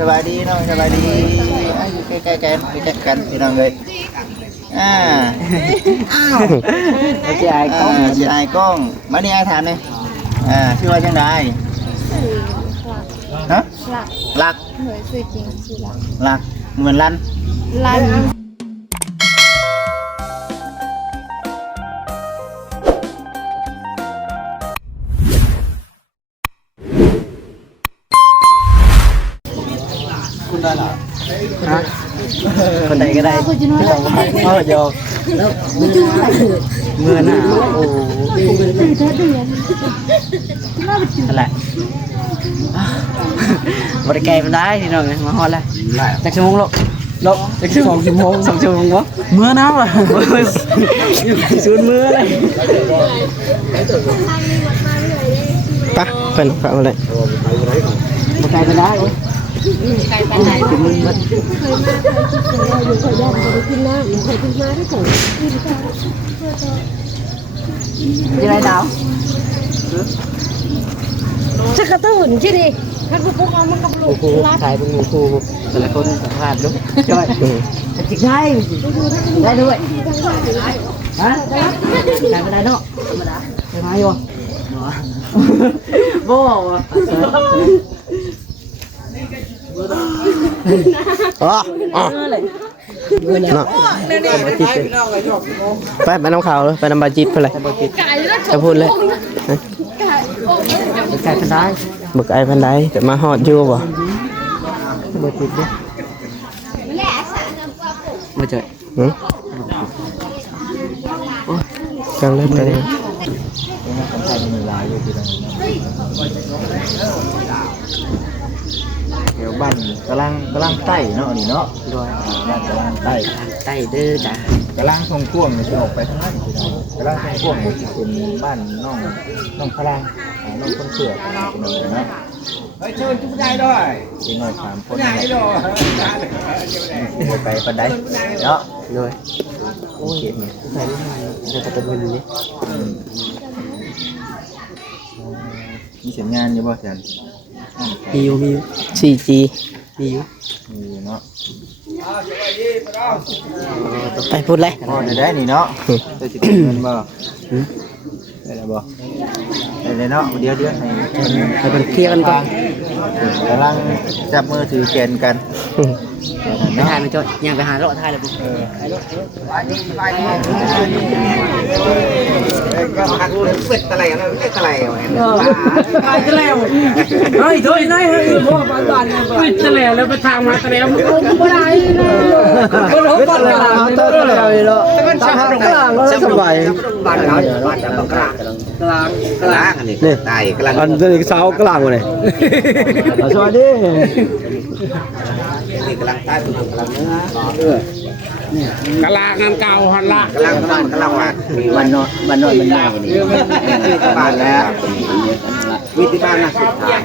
สบายดีน้องสบายดีอยู่ใกล้ๆกันใกล้ๆกันพี่น้องเลยอ้าวเสียไอ้กล้องมาเนี่ยถามเลยชื่อว่าจังไดฮะลักเหมือนสื่อจริงชื่อลักเหมือนลันคุณได้หรอฮะคนไหนก็ได้โอ้ยแล้วเงินอ่ะโอ้อะไรบริการมันได้ที่น้องมาฮอดเลยจากชั่วโมงลบจาก2 ชั่วโมงวะเมื่อน้ำอ่ะสูนเมื่อเลยปะเป็นปะอะไรบริการมันได้ไก่ปลาไหลเคยมาอยู่เคยย่างเคยกินน้ำเคยกินมาได้ผงยังไงดาวชักกระตุ้นใช่ดิท่านผู้ปกครองมันกับลูกรักถ่ายเป็นครูแต่ละคนสัมภาษณ์ด้วยช่วยจิกได้ได้ด้วยฮะได้ไม่ได้เนาะธรรมดาได้ไหมวะโบ้อ๋อไปน้ำขาวเลยไปน้ำบาจิตไปเลยจะพูดเลยไก่พันได้บึกไอ้พันได้จะมาหอดอยู่บ่บาจิตด้วยมาเจอจังเล่นกันเลยเดี๋ยวบ้านกำลังไต่เนาะนี่เนาะด้วยบ้านกำลังไต่เด้อจ้ะกำลังทรงพ่วงจะออกไปทางนั้นกำลังทรงพ่วงที่เป็นบ้านน้องพลังน้องคนเสือเนาะเชิญทุกท่านด้วยอีกหน่อย3 คนไปปันไดเนาะด้วยโอ้ยใส่ได้ไหมจะเป็นวันนี้มีเสียงงานอยู่บ่จันมี 4G มีเนาะไปพูดเลยได้นี่เนาะจะติดเงินบ่ได้แล้วบ่ได้เนาะเดี๋ยวให้เป็นเคลียร์กันก่อนกำลังจับมือถือแกนกันไปถ่ายไปจดยังไปหาเลาะถ่ายเลยปุ๊บก็หักเป็ดอะไรอะไรเป็ดอะไรไปทะเลเฮ้ยthôi nàyพ่อบ้านๆไปทะเลแล้วไปทางมาทะเลมันบ่ได้ก็รบก่อนเลยทะเลเนาะตามกลางแล้วสบายบ้านเราบ้านจะกลางอันนี้ตายกลางอันนี้สาวกลางเลยสวัสดีนี่กำลังใต้ตุ่มกำลังเนื้อกำลังงานเก่าหันละกำลังวัดวันนอนมันใหญ่นี่บ้านแล้ววิธีบ้านนะสุดท้าย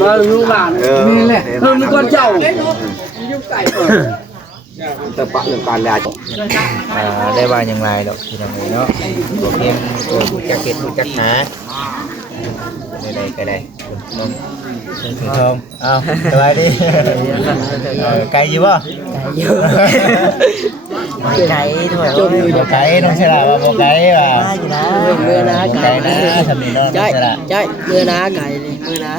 มาลูกหลานนี่แหละมีก้อนเจ้าแต่ปะเรื่องการได้ได้ว่าอย่างไรดอกที่ทำไงเนาะตัวเองผู้จักเก็ตผู้จักหาได้ก็ได้น้องถือทองอ้าวสบายดีไก่อยู่ป่ะไก่ด้วยไก่น้องเชลาว่าไก่ว่ะเมื่อนะไก่นะทำนี่น้องเชลาใช่เมื่อนะไก่เมื่อนะ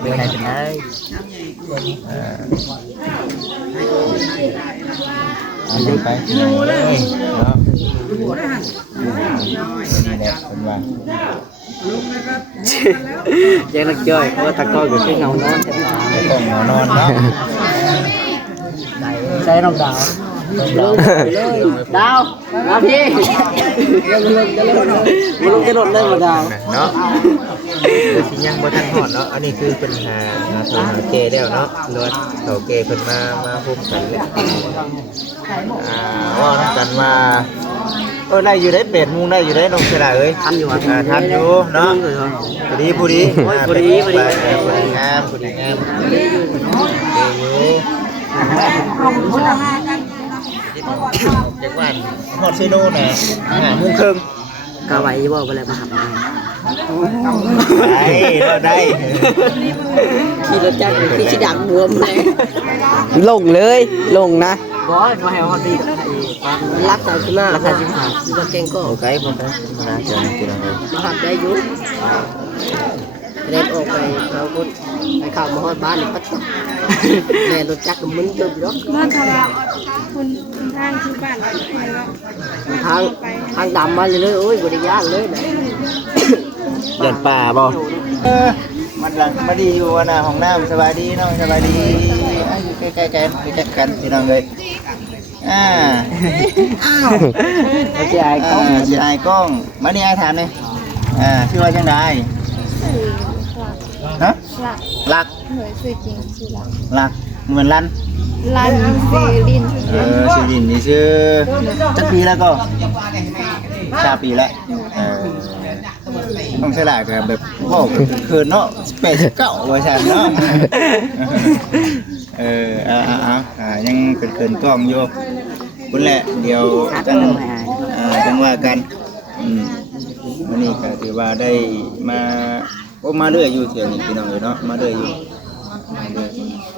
เป็นไงเป็นไงดูไปเลยเนาะนี่แหละเป็นว่าแจ้งนักย่อยเพราะว่าตะก้ออยู่ที่เงานอนต้องเงานอนเนาะใช้น้องดาวพี่มันลงจะหล่นเลยมาดาวเนาะคือสิยังบ่ทันหอดเนาะอันนี้คือเป็นหาเกแล้วเนาะรถเขาเกเพิ่นมาพุ่มกันแล้วว่ากันว่าได้อยู่ได้เป็ดมุงได้อยู่ได้นมเสลาเอ้ยทันอยู่เนาะพอดีงามพอดีงามไป จากบ้านฮอดเซโนน่ะ5 โมงครึ่ง กะไหวบ่บ่แล้วมาหาได้ ได้ ขี่รถจักรขี่สิดังบวมเลย ลงเลยลงนะ บ่บ่ให้ฮอดดีรักษาขึ้นมารักษาสิหาบ่เก่งก็ โอเคผมได้มาได้เจอกันเลย หัดได้อยู่เล่นออกไปเขาก็ไปเข้ามาฮอดบ้านนี่ปัดแม่รถจักรมึนเติบอยู่ บ้านทว่าคุณทางที่บ้านแล้ว ทางดำมาเลยโอ้ยบ่ได้ยากเลยนะ เดินป่าบ่มันหลังมาดีอยู่นะห้องน้ำสบายดีน้องสบายดีอยู่ใกล้ๆกันใกล้ๆกันพี่น้องเลยไม่ใช่ไอ้กล้อง สิอายกล้องมานี่อายถามหน่อยชื่อว่าจังไดฮะลัก เหนื่อยคือจริงชื่อละ ลักเหมือนลัน ลันซีลิน ชื่อดินนี่ชื่อจักปีแล้วก็3 ปีแล้วต้องใช้หลายแบบพ่อเขินเนาะ89ว่าซั่นเนาะยังเป็นเขินกล้องอยู่คุณแหละเดี๋ยวจังว่ากันวันนี้ก็ถือว่าได้มาเรื่อยอยู่เที่ยวนี้พี่น้องเนาะมาเรื่อยอยู่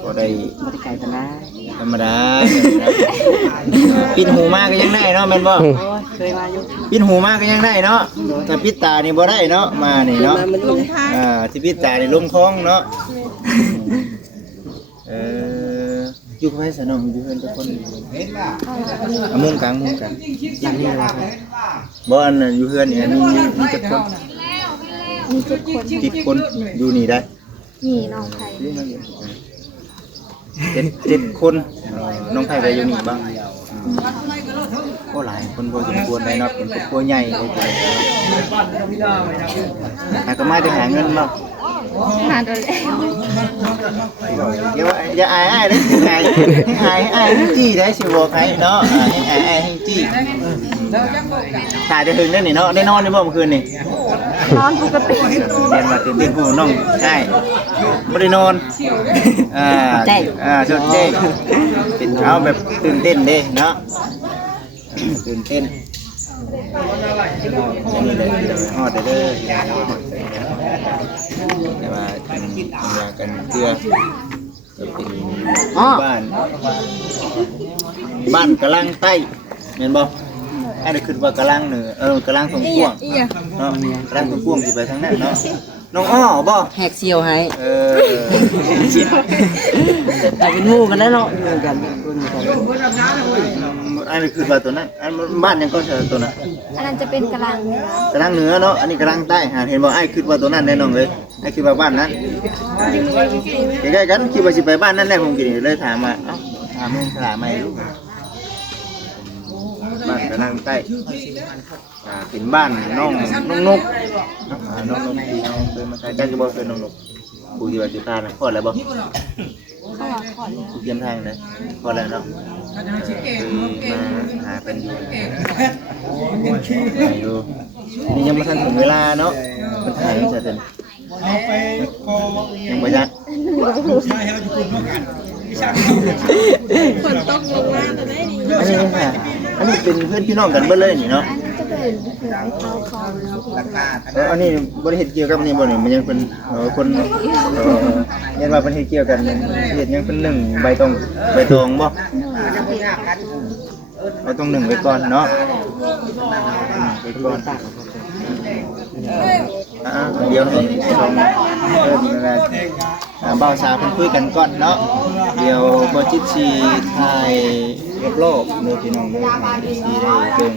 ก็ได้ บ่ได้ไกลกันนะ ธรรมดาปิดหูมากก็ยังได้เนาะแม่นบ่ โอ้ยเคยมาอยู่ ปิดหูมากก็ยังได้เนาะถ้าปิดตานี่บ่ได้เนาะมานี่เนาะที่ปิดตานี่ลงท้องเนาะอยู่ไผซะน้องอยู่เพิ่นทุกคนมุมกลางหลังนี้ว่าบ่อันนั้นอยู่เฮือนนี่มีจักคน มี7 คน ติดคนอยู่นี่ได้ นี่น้องไทย 7 คนน้องไผไปอยู่นี่บ้างก็หลายคนพอสมควรได้เนาะเป็นครอบครัวใหญ่เลยก็มาจะหาเงินเนาะ หาโดนแล้ว อย่าอายเลยอายให้จี้ได้สิบอกให้เนาะให้อายให้จี้ตาจะถึงได้นี่เนาะได้นอนได้บ่เมื่อคืนนี่ นอนปกติ เรียนมาตื่นเต้นผู้น้องใช่ไม่ได้นอนสดเจ๊เป็นเอาแบบตื่นเต้นเด้เนาะตื่นเต้นนี่เลยฮอดเด้อแต่ว่าอยากกันเพื่อจะเป็นบ้านกำลังใต้เห็นบ่ไอ้เด็กขึ้นว่ากำลังเหนือกำลังตรงพ่วงเนาะกำลังตรงพ่วงสิไปทางนั้นเนาะน้องอ้อบ่ แหกเสียวให้ เสียว แต่เป็นหมู่กันแล้วเนาะอยู่กัน อันนี้คือว่าตัวนั้นอันบ้านยังก็เจอตัวนั้น อันนั้นจะเป็นกำลัง กำลังเหนือเนาะอันนี้กำลังใต้เห็นบ่ไอ้คือว่าตัวนั้นแน่นอนเลยไอ้คือว่าบ้านนั้นใกล้ๆกันคิดว่าสิไปบ้านนั้นแน่ผมกินเลยถามมาถามมึงถามมาลูกบ้านกำลังใต้เป็นบ้านน้องนกน้องนกที่เอาเคยมาใช้กันจะบอกเป็นน้องนกกูที่ว่าจุฬาพอแล้วบ่ เขาว่าขอแล้ว เยี่ยมทางเลยพอแล้วเนาะคือมาหาเป็นอยู่นี่ยังไม่ทันถึงเวลาเนาะมันถ่ายไม่เสร็จเลยยังไม่ยัด ฝนตกลงมาแต่ได้ดี อันนี้เป็นเพื่อนพี่น้องกันเบ้เลยนี่เนาะ จะเป็นเผื่อให้เขาคอ อันนี้บริเหตุเกี่ยวกับนี่บ่เนี่ยมันยังเป็นคนยันว่าเป็นเหตุเกี่ยวกันเหตุยังเป็นหนึ่งใบตองบ่เอาตรงหนึ่งไว้ก่อนเนาะไว้ก่อนเดี๋ยวให้ลองเริ่มอะไรบ่าวสาวคุยกันก่อนเนาะเดี๋ยวบ่จิตชีถ่ายรอบๆเด้อพี่น้องเด้อสิได้เบิ่ง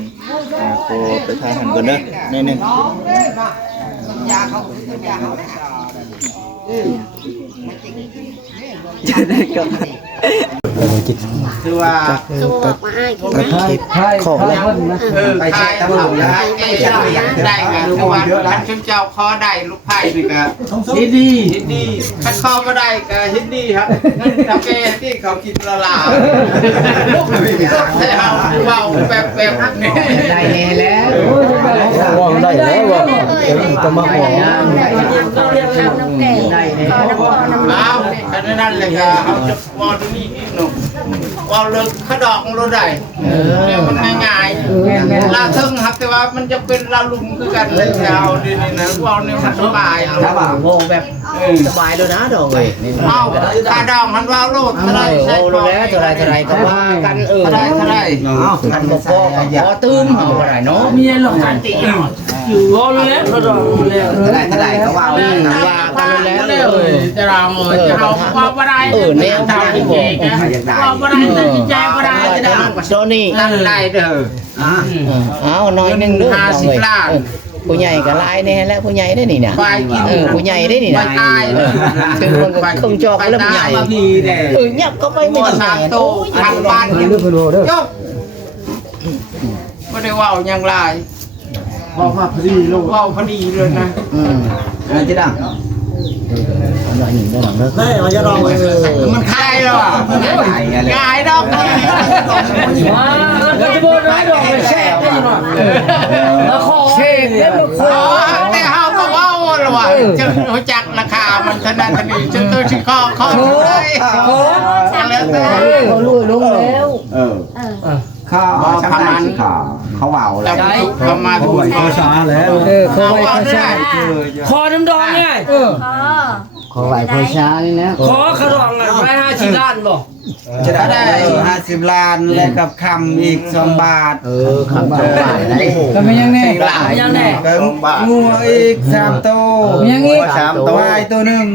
โคไปถ่ายหันก่อนเด้อนิดนึงคือว่า บอกมาอ้ายกิน ของเลย ไปเช็คตำรวจแล้วได้ไงทุกวันท่านเจ้าคอได้ลูกไผ่นี่ก็ฮิตดีท่านคอก็ได้ก็ฮิตดีครับทำแกที่เขากินละลาให้เอาเบาแบบนี้ได้แล้ว วางได้แล้ววางจะมาห่วง เอาน้ำแกงเอาน้ำพอน้ำ เอาแค่นั้นเลยครับเอาจะมองที่นี่หนุ่ม ว่าเลิกขดอกรถได้มันง่ายๆลาเทิงครับแต่ว่ามันจะเป็นลาลุมคือกันเลยเอาดีนี่นะว่าเนี่ยมันสบาย ถ้าว่าโง่แบบสบายแล้วนะดอกเว้ย เอาถ้าดอกมันว่าโลดเท่าไรใช่ โอ้แล้วเท่าไรก็ว่ากันเท่าไร กันบ่พอพอตื้มเอาอะไรเนาะ มีอะไรหรอกกันตีอยู่รอเลยแล้วดอกเลย เท่าไรก็ว่ากันแล้วจะเราจะเอาว่าได้เนี่ยทำที่เก่งนะว่าได้แต่จิตใจว่าได้จะได้ โซนี่ นั่นได้เด้อ เอาหน่อยนึงดู50 ล้านผู้ใหญ่ก็ลายแน่แล้วผู้ใหญ่ได้นี่นะผู้ใหญ่ได้นี่นะถึงคนก็คงจอกแล้วผู้ใหญ่ยับก็ไปไม่ถึง 3 โตพันบาทยกไม่ได้ว่าอย่างไรว่าพอดีลูกว่าพอดีเลยนะจะดังหน่อยหนึ่งได้หรอเด้อมันจะรองไว้มันคายแล้วอ่ะกายดอกเลยก็จะบอกได้ดอกเป็นแช่ได้ยังไงแล้วคอเช่แล้วคอแต่เฮาก็ว่าแล้วว่าจะรู้จักราคามันขนาดนี้จนตัวที่คอเลยแล้วแต่ เขาลุยลงแล้ว ข้าวประมาณเขาเบาแล้วประมาณถูกข้าวช้าแล้วเขาไว้ข้าวช้า คอน้ำดองไงขอไหวข้าวช้านี่นะ ขอขรองอ่ะไป50 ล้านบ่ จะได้50 ล้านแล้วกับคำอีก2 บาทคำ2 บาทได้ ก็ไม่ยังแน่ยังแน่ งัวอีก3 ตัวยังอีก3 ตัวควายตัวนึง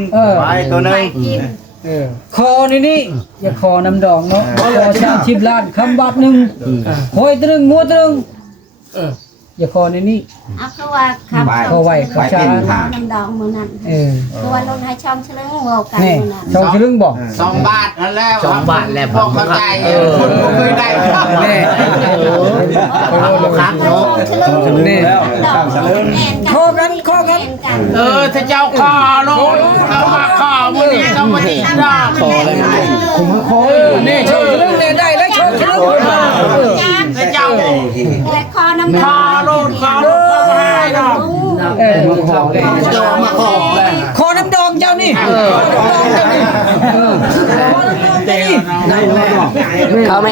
คอนี่อย่าคอน้ำดองเนาะคอ30 ล้านคำบาทนึงหอยตัวนึงงัวตัวนึงอย่าคอนี่เอาเขาว่าคำ เขาไว้เขาช้า น้ำดองมือนั้นตัวลงให้ช่องเฉลิมโง่กันมือนั้น ช่องเฉลิมบอก2 บาทนั่นแล้ว2 บาทแล้วบอกเข้าใจคนบ่เคยได้แน่ครับเนาะ นี่คอกันถ้าเจ้าคอลงเขามาคอมื้อนี้ต้องมาตีดอกคออะไรคุมคอนี่ช่องเฉลิมเนี่ยได้แล้วช่องเฉลิมถ้าเจ้าแต่คอน้ำดอง คอมาให้ดอกคอน้ำดองเจ้านี่เขาไม่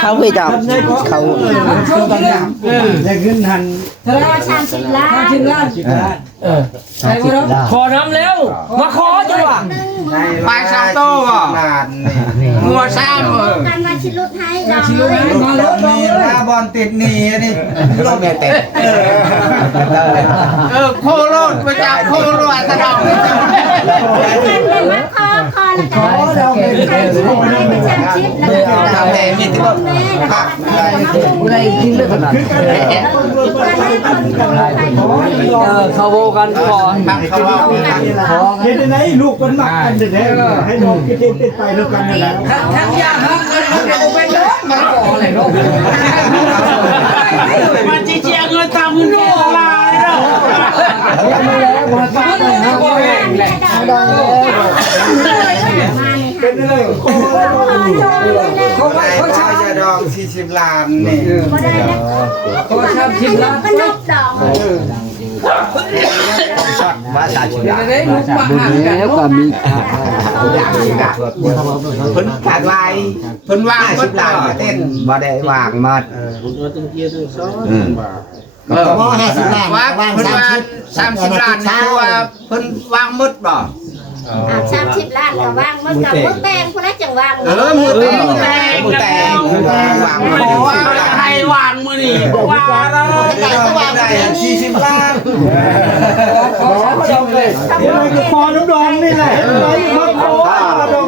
เขาไม่จับเขาได้ขึ้นทัน 30 ล้านขอน้ำแล้วมาขอจังหวะไป3 โตงัว3กันมาชิลุดให้เรา มีมาบอลติดหนีนี่ลงแม่เตะโคโรดไปจับโคโรดตะดองกันเป็นมาคอแล้วกันเราเป็นช่างชิดแล้วก็แต่มีที่ว่าผักอะไรกินเลยขนาดเขาโบกันขอเห็นไหมลูกมันหมักกันเด็ดให้น้องกินติดไปแล้วกันนะทั้งยาทั้งเราเป็นน้องมันก่ออะไรน้องมันจีเจียเงินตามเงินโลลายเนาะเป็นเลยเขาใช้ยาดอง40 ล้านนี่เขาชอบชิมล้าน มันนกดอกช็อตมา30 ล้านแล้วก็มีเพิ่นขาดไว้เพิ่นว่าง10 ล้านเต้นบ่ได้ว่างมา50 ล้านว่าง30 ล้านคือว่าเพิ่นวางมืดบ่30 ล้านก็ว่างมันกับมือแตงคนละจังว่างมือแตงวางใครวางมือนี่ว่าเราได้40 ล้านคอน้ำดองนี่แหละมาคอดอง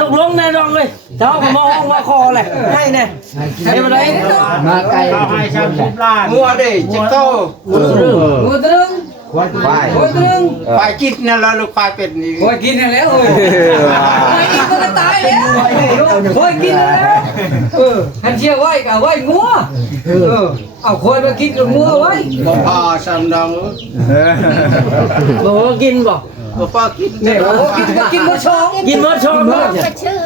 ตกลงในดองเลยเจ้ามองว่าคอแหละให้เนี่ยให้มาได้มาไกลให้30 ล้านงัวดิจิโต้งัวตึงควายกินนั่นแล้วลูกควายเป็ดนี่ควายกินนั่นแล้วควายกินก็ตายแล้วควายกินแล้วหันเชี่ยวไว้กับไว้งัวเอาควายมากินกับงัวไว้พอสำดองบอกว่ากินบ่ พ่อกินเนี่ยกินหมดชองกินหมดชอง ไปชื่อ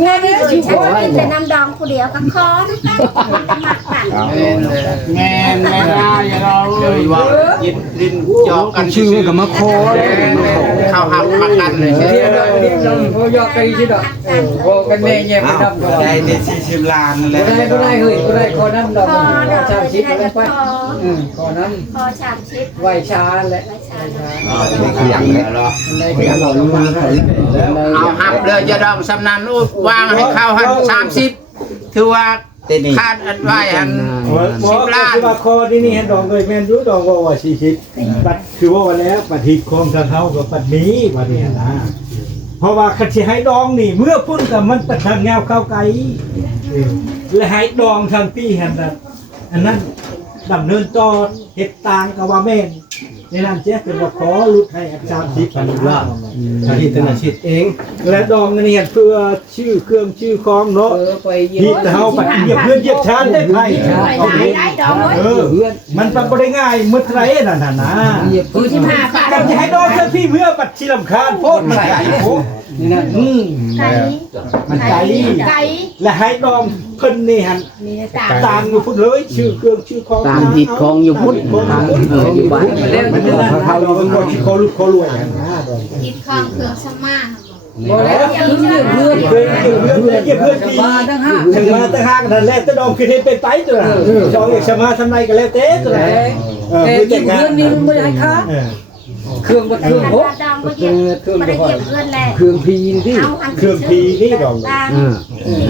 เงินเนี่ยชื่อฉันกินแต่น้ำดองผู้เดียวกับคอนะกันหมักกัน แม่ไม่ได้เราเลยว่ากินลิ้นจอกกันชื่อกับมะโคข้าวหักมากันเลยเชื่อเลยนี่เราพอยอกไปที่ดอกโอ้กันแม่แย่ไปดำได้ใน40 ล้านนั่นแหละก็ได้เฮ้ยก็ได้คอน้ำดอกชามชิดแล้วไปคอน้ำ คอชามชิด ไหวชาแหละ อย่างนี้เหรอ เอาหับเลยจะดองสำนันรูปวางให้เข้าหัน30ถือว่าคาดอันไว้หัน10 ล้าน ว่าคอนี่เห็นดอกเลยแม่นรู้ดอกว่า40บัดคือว่าแล้วบัดทีคงทางเฮากับบัดนี้บัดนี้นะเพราะว่าคันสิให้ดองนี่เมื่อพุ่นกับมันประทางแนวเข้าไกลและให้ดองทางพี่หันน่ะอันนั้นดำเนินต่อเฮ็ดต่างกับว่าแม่นในนั้นเจ๊เป็นว่าขอลุดให้อาจารย์10,000ว่าถ้าที่ธนาชิตเองและดองนี่เพื่อชื่อเครื่องชื่อของเนาะที่เฮาบัดเยียบเพื่อนเยียบชาติได้ไผได้ดองเลย มันเป็นบ่ได้ง่ายมื้อไรนั่นน่ะนะ คือ15 บาท จะให้ดองซะพี่เมื่อบัดสิรำคาญโพดมันไก่โพดนี่นะไก่ มันไก่ ไก่ และให้ดองเพิ่นนี่หั่น มีตา ต่างอยู่พุ่นเลยชื่อเครื่องชื่อของ ตามผิดของอยู่พุทธอยู่บ้าน มันเป็นเขาอยู่บนบ่ที่เขาลุกเขารวยกันนะดอง กินข้าวเครื่องสมา บ่แล้วเพื่อน เพื่อนมาตั้ง5ถึงมาตั้ง5กันนั่นแหละแต่ดองคือเฮ็ดไปไปตัวน่ะจองเอกสมาทำไมก็แล้วแต่ตัวน่ะแต่กินเพื่อนนี่มันไม่ได้ค่าเครื่องบัดเครื่อง ดองก็เย็บไม่ได้เก็บเงินแหละ เครื่องพีนที่ เครื่องพีนี่ดอง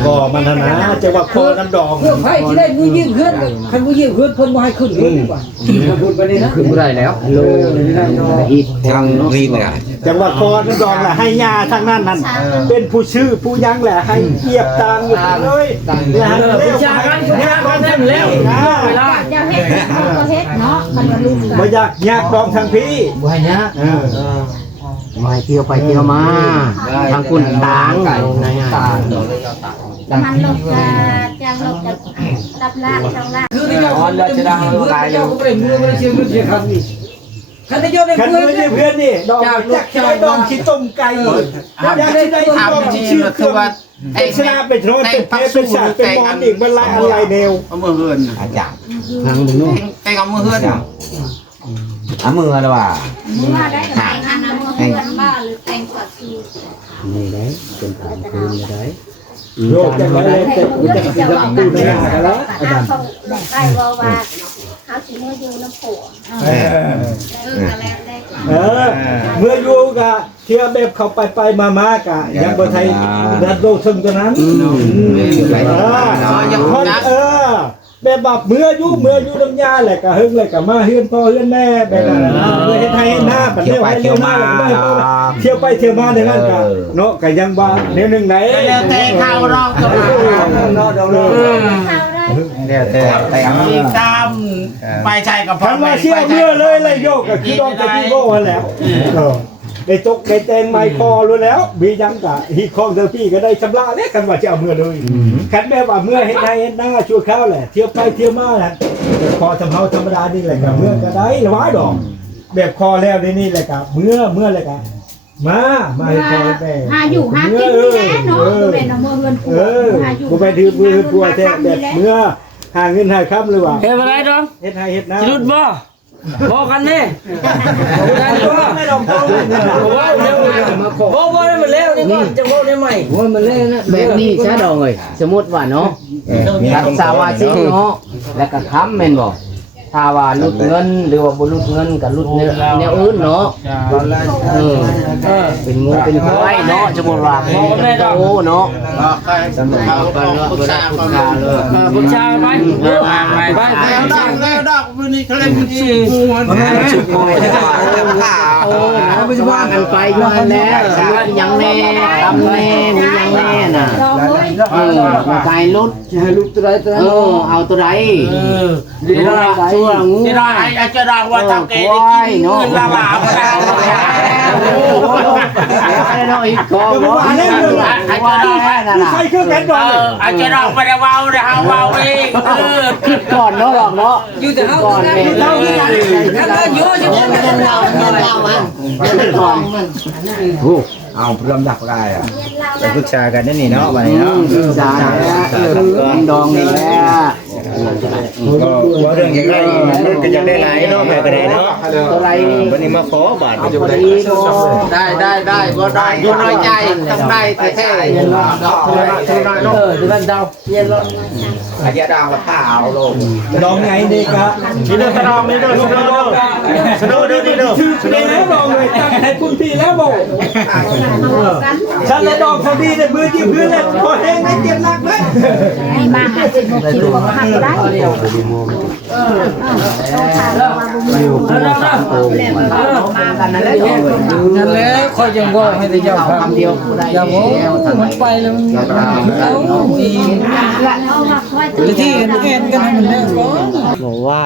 บ่มันนะจะว่าคอน้ำดอง เพื่อไผที่ได้มือยืมเพื่อนคันมือยืมเพื่อนเพิ่นบ่ให้ขึ้นเงินดีกว่าพูดไปนี่นะขึ้นบ่ได้แล้วโลอีกทางรีบอ่ะ จังหวัดคอน้ำดองแหละให้ยาทางนั้นนั่นเป็นผู้ชื่อผู้ยังแหละให้เกียบตังอยู่เลยผู้ชากันนั่นแล้วเวลา เจ้าเฮ็ดก็เฮ็ดเนาะมันมาลุก บ่อยากยากดองทางพี่ บ่ให้ยะมาเที่ยวไปเที่ยวมาทางคุณต่าง มันลงจะจังลงจะรับลากจังลาก คือที่เจ้าจะดังหลายอยู่บ่ได้มือบ่ได้เชื่อมือเชื่อครับนี่คันได้ยอดได้ คัน เพื่อน ไม่ใช่เพื่อนนี่ดองจักใช้ดองชิต้มไก่อยากได้ดองชื่อคือว่าเป็นชนะเป็นโรสเป็นเพชรเป็นฉากเป็นมอนอีกมันลายอะไรแนว เอามือเฮือนอาจารย์ทางมึงนู้นแต่เอามือเฮือน เอามือแล้วว่า มือได้ไหมอันนั้นมือเพื่อนบ้าหรือแต่งขอดสูตร นี่ได้เป็นทางคืนได้ โรคจะไม่ได้เป็นจะกินกับตู้ในหน้ากันแล้ว อาจารย์ใครว่าเขาสิมืออยู่น้ำผัวเมื่ออยู่กะเที่ยวแบบเขาไปมากะยังบ่ไทยดัดโลซึ่งตัวนั้นแบบแบบเมื่ออยู่น้ำยาแหละกะหึงแหละกะมาเฮือนพ่อเฮือนแม่แบบนั้นเมื่อเฮ็ดไทยหน้าแบบเที่ยวไปเที่ยวมาเที่ยวไปเที่ยวมาในนั้นกะเนาะกะยังว่าแนวนึงไหน แล้วแต่ข้าวรอกก็เนาะเขาได้ แต่อีกตามไปใช่กับพ่อ ทำมาเชี่ยวเมื่อเลยโยกกับพี่ดองกับพี่โก้แล้วได้ตกได้แตงไม้คอรู้แล้วมียังกะฮีคองเธอพี่ก็ได้ชำระเล็กกันว่าจะเอาเมื่อเลยขันแม่ว่าเมื่อเห็นได้เห็นหน้าชั่วข้าวแหละเที่ยวไปเที่ยวมาแหละพอทำเฮาธรรมดานี่แหละกับเมื่อก็ได้ว้าดอกแบบคอแล้วนี่แหละกับเมื่อเลยกับมาให้คอแม่หาอยู่หากินนี่แหละเนาะเป็นเอามือเงินผัวหาอยู่ บ่เป็นถือมือผัวแท้แบบเมื่อหาเงินหาค่ำหรือว่า เฮ็ดอะไรดอง เฮ็ดให้เฮ็ดนะ รุดบ่บอกกันแน่ไม่ลองโตเลยนะ บอกได้มันแล้วนี่ก็จะบอกได้ใหม่ว่ามันแล้วนะ แบบนี้ใช่ดองเอ้ยสมมุติว่าเนาะรักษาว่าสิเนาะแล้วก็ค้ำแม่นบ่ถ้าว่าลุดเงินหรือว่าบ่ลุดเงินก็ลุดแนวอื่นเนาะเป็นงูเป็นควายเนาะสมมุติว่าโอ้เนาะสำหรับเราก็เนาะบ่ได้พุทธาเลยพุทธาไปดอกมื้อนี้เขาเล่นสุกงูสุกงูไม่ว่ากันไปอยู่นั่นแหละยังแน่ตำแน่มียังแน่น่ะไก่ลุดให้ลุดตัวใดตัวนั้นเอาตัวใดดีละชั่วงูนี่ได้อาจจะดังว่าทำเกได้กินเงินละบาทก็ได้ได้เนาะอีกก็บ่อาจจะดังไปได้ว้าวได้หาว้าวเองคิดก่อนเนาะหรอกเนาะ อยู่แต่เฮาก่อนเนาะอยู่จังว่าเยอะจังว่าเรามัน เอาเริ่มดักได้อะไปปรึกษากันนั่นนี่เนาะวันนี้เนาะ สาดองนี่แหละ ก็ว่าเรื่องอย่างไรมันก็ยังได้หลายเนาะแม่ก็ได้เนาะวันนี้มาขอบาทจะได้ ได้บ่ได้อยู่น้อยใจต้องได้แท้ๆที่นั่นเดาเย็นแล้ว อาญาดาวกับข้าวโลก ดองไงเด็กอะ นี่เด้อตะดองนี่เด้อสนุกสนุกเด้อนี่เด้อ ชื่อเพลงแล้วดองเลยตั้งให้คุณพี่แล้วบอกฉันเลยดองพอดีเลยมือที่พื้นเลยพอแห้งได้เตรียมนักเลย มีมา50 กิโลก็หักได้นั่นแหละคอยจังว่าให้ได้เจ้าคำเดียวอย่าโม้มันไปแล้วมันเอาอีกที่เอ็นกันให้มันแน่ก่อน บอกว่า